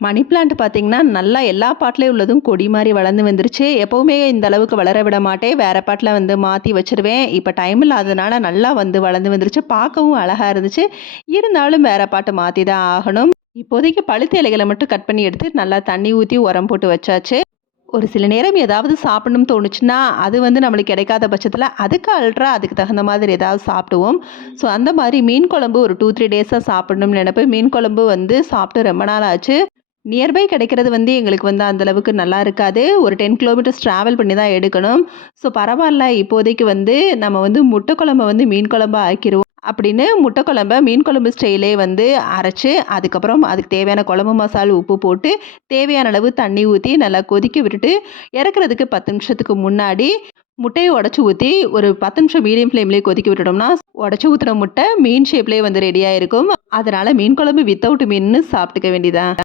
Money plant பார்த்தீங்கன்னா, நல்லா எல்லா பாட்லயும் உள்ளதும் கொடி மாரி வளர்ந்து வந்துருச்சு. எப்பவுமே இந்த அளவுக்கு வளர விட மாட்டேன். வேற பாட்ல வந்து மாத்தி வச்சுருவேன். இப்ப டைம் இல்லாததுனால நல்லா வந்து வளர்ந்து வந்துருச்சு. பார்க்கவும் அழகா இருந்துச்சு. இருந்தாலும் வேற பாட்டு மாத்தி தான் ஆகணும். இப்போதைக்கு பழுத்த இலைகள மட்டும் கட் பண்ணி எடுத்து நல்லா தண்ணி ஊத்தி உரம் போட்டு வச்சாச்சு. ஒரு சில நேரம் ஏதாவது சாப்பிடணும்னு தோணுச்சுன்னா, அது வந்து நம்மளுக்கு கிடைக்காத பட்சத்தில அதுக்கு அல்ட்ரா அதுக்கு தகுந்த மாதிரி ஏதாவது சாப்பிடுவோம். ஸோ அந்த மாரி மீன் குழம்பு ஒரு 2, 3 டேஸா சாப்பிடணும்னு நெனைப்பேன். மீன் குழம்பு வந்து சாப்பிட்டு ரொம்ப நாள் ஆச்சு. நியர்பை கிடைக்கிறது வந்து எங்களுக்கு வந்து அந்த அளவுக்கு நல்லா இருக்காது. ஒரு 10 கிலோமீட்டர்ஸ் டிராவல் பண்ணி தான் எடுக்கணும். ஸோ பரவால்ல இப்போதைக்கு வந்து நம்ம வந்து முட்டை குழம்ப வந்து மீன் குழம்பா ஆக்கிருவோம். அப்படின்னு முட்டை குழம்ப மீன் குழம்பு ஸ்டைலே வந்து அரைச்சு, அதுக்கப்புறம் அதுக்கு தேவையான குழம்பு மசால், உப்பு போட்டு, தேவையான அளவு தண்ணி ஊத்தி நல்லா கொதிக்க விட்டுட்டு, இறக்குறதுக்கு 10 நிமிஷத்துக்கு முன்னாடி முட்டைய உடைச்சு ஊத்தி, ஒரு 10 நிமிஷம் மீடியம் ஃப்ளேம்லயே கொதிக்க விட்டுட்டோம்னா, உடைச்சு ஊத்துன முட்டை மீன் ஷேப்லயே வந்து ரெடியா இருக்கும். அதனால மீன் குழம்பு வித்தவுட் மீன்னு சாப்பிட்டுக்க வேண்டியதுதான்.